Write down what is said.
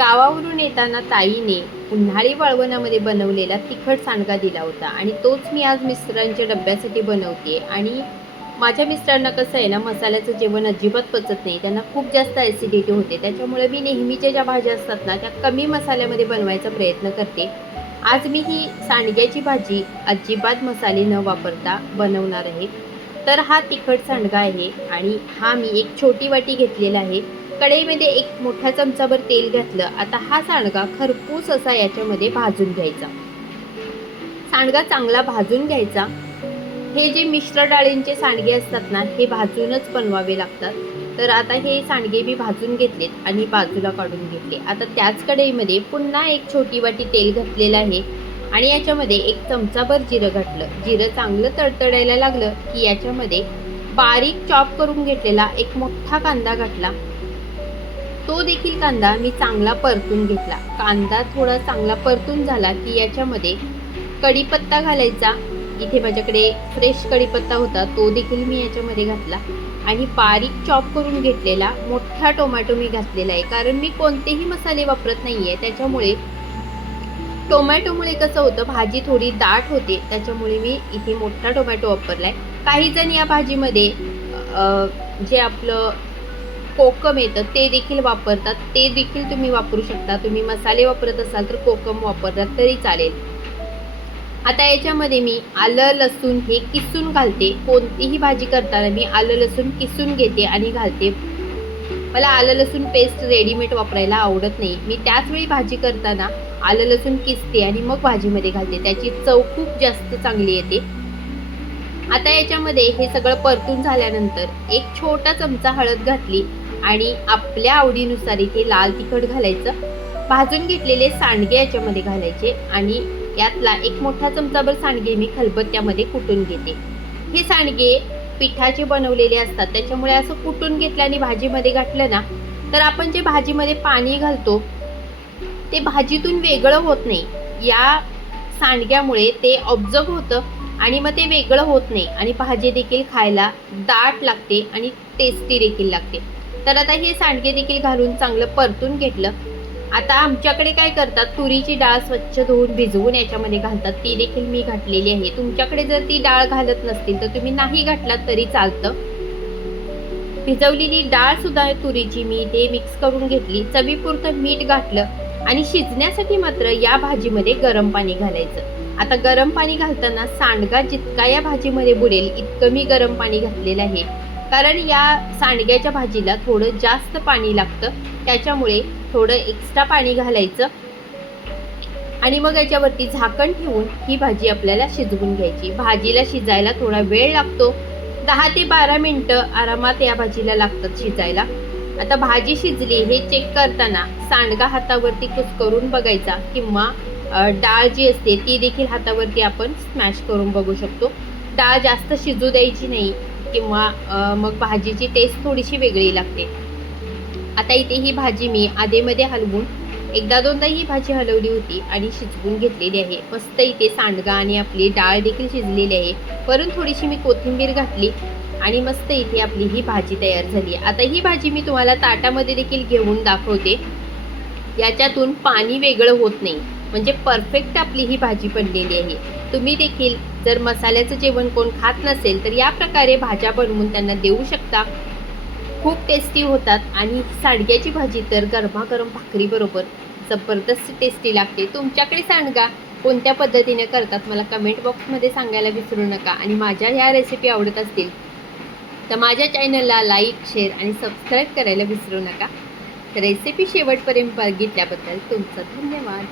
गावावरून येताना ताईने उन्हाळी वाळवणामध्ये बनवलेला तिखट सांडगा दिला होता. आणि तोच मी आज मिस्टरांच्या डब्यासाठी बनवते आणि माझ्या मिस्टरांना कसं आहे ना मसाल्याचं जेवण अजिबात पचत नाही. त्यांना खूप जास्त ॲसिडिटी होते. त्याच्यामुळे मी नेहमीच्या ज्या भाज्या असतात ना त्या कमी मसाल्यामध्ये बनवायचा प्रयत्न करते. आज मी ही सांडग्याची भाजी अजिबात मसाले न वापरता बनवणार आहे. तर हा तिखट सांडगा आहे. आणि हा मी एक छोटी वाटी घेतलेला आहे. कढईमध्ये एक मोठा चमचाभर तेल घातलं. आता हा सांडगा खरपूस असा याच्यामध्ये भाजून घ्यायचा. सांडगा चांगला भाजून घ्यायचा. हे जे मिश्र डाळींचे सांडगे असतात ना हे भाजूनच बनवावे लागतात. तर आता हे सांडगे मी भाजून घेतलेत आणि बाजूला काढून घेतले. आता त्याच कढईमध्ये पुन्हा एक छोटी वाटी तेल घातलेलं आहे आणि याच्यामध्ये एक चमचाभर जिरं घातलं. जिरं चांगलं तडतडायला लागलं की याच्यामध्ये बारीक चॉप करून घेतलेला एक मोठा कांदा घातला. तो देखील कांदा मी चांगला परतून घेतला. कांदा थोडा चांगला परतून झाला की याच्यामध्ये कढीपत्ता घालायचा. इथे माझ्याकडे फ्रेश कढीपत्ता होता तो देखील मी याच्यामध्ये घातला. आणि बारीक चॉप करून घेतलेला मोठा टोमॅटो मी घातलेला आहे. कारण मी कोणतेही मसाले वापरत नाही आहे त्याच्यामुळे टोमॅटोमुळे कसं होतं भाजी थोडी दाट होते. त्याच्यामुळे मी इथे मोठा टोमॅटो वापरला आहे काही जण या भाजीमध्ये जे आपलं कोकम येतं ते देखील वापरतात. ते देखील तुम्ही वापरू शकता. तुम्ही मसाले वापरत असाल तर कोकम वापरतात तरी चालेल. आता याच्यामध्ये मी आलं लसूण हे किसून घालते. कोणतीही भाजी करताना मी आलं लसूण किसून घेते आणि घालते. मला आलं लसूण पेस्ट रेडीमेड वापरायला आवडत नाही. मी त्याचवेळी भाजी करताना आलं लसूण किसते आणि मग भाजीमध्ये घालते. त्याची चव खूप जास्त चांगली येते. आता याच्यामध्ये हे सगळं परतून झाल्यानंतर एक छोटा चमचा हळद घातली. आणि आपल्या आवडीनुसार इथे लाल तिखट घालायचं भाजून घेतलेले सांडगे याच्यामध्ये घालायचे आणि यातला एक मोठा चमचाभर सांडगे मी खलबत्त्यामध्ये कुटून घेते. हे सांडगे पिठाचे बनवलेले असतात त्याच्यामुळे असं कुटून घेतलं आणि भाजीमध्ये घातलं ना तर आपण जे भाजीमध्ये पाणी घालतो ते भाजीतून वेगळं होत नाही. या सांडग्यामुळे ते ऑब्झर्व होतं आणि मग ते वेगळं होत नाही आणि भाजी देखील खायला दाट लागते आणि टेस्टी देखील लागते. तर आता हे सांडगे देखील घालून चांगलं परतून घेतलं. आता आमच्याकडे काय करतात? तुरीची डाळ स्वच्छ धुवून भिजवून याच्यामध्ये घालतात. ती देखील मी घातलेली आहे. तुमच्याकडे जर ती डाळ घालत नसतील तर तुम्ही नाही घातलात तरी चालतं. भिजवलेली डाळ सुद्धा तुरीची. मी ते मिक्स करून घेतली. चवीपुरतं मीठ घातलं आणि शिजण्यासाठी मात्र या भाजीमध्ये गरम पाणी घालायचं. आता गरम पाणी घालताना सांडगा जितका या भाजीमध्ये बुडेल इतकं मी गरम पाणी घातलेलं आहे. कारण या सांडग्याच्या भाजीला थोडं जास्त पाणी लागतं त्याच्यामुळे थोडं एक्स्ट्रा पाणी घालायचं. आणि मग याच्यावरती झाकण ठेवून ही भाजी आपल्याला शिजवून घ्यायची. भाजीला शिजायला थोडा वेळ लागतो. दहा ते बारा मिनटं आरामात या भाजीला लागतात शिजायला. आता भाजी शिजली हे चेक करताना सांडगा हातावरती कुसकरून बघायचा किंवा डाळ जी असते ती देखील हातावरती आपण स्मॅश करून बघू शकतो. डाळ जास्त शिजू द्यायची नाही. किंवा मग भाजीची टेस्ट थोडीशी वेगळी लागते. आता इथे ही भाजी मी आधेमध्ये हलवून एकदा दोनदा ही भाजी हलवली होती आणि शिजवून घेतलेली आहे. मस्त इथे सांडगा आणि आपली डाळ देखील शिजलेली आहे. वरून थोडीशी मी कोथिंबीर घातली आणि मस्त इथे आपली ही भाजी तयार झाली. आता ही भाजी मी तुम्हाला ताटामध्ये देखील घेऊन दाखवते. याच्यातून पाणी वेगळं होत नाही. म्हणजे परफेक्ट आपली ही भाजी बनलेली आहे. तुम्ही देखील जर मसाल्याचं जेवण कोण खात नसेल तर या प्रकारे भाज्या बनवून त्यांना देऊ शकता. खूप टेस्टी होतात आणि सांडग्याची भाजी तर गरमागरम भाकरीबरोबर जबरदस्त टेस्टी लागते. तुमच्याकडे सांडगा कोणत्या पद्धतीने करतात? मला कमेंट बॉक्समध्ये सांगायला विसरू नका आणि माझ्या ह्या रेसिपी आवडत असतील तर माझ्या चॅनलला लाईक शेअर आणि सबस्क्राईब करायला विसरू नका. रेसिपी शेवटपर्यंत बघितल्याबद्दल तुमचं धन्यवाद.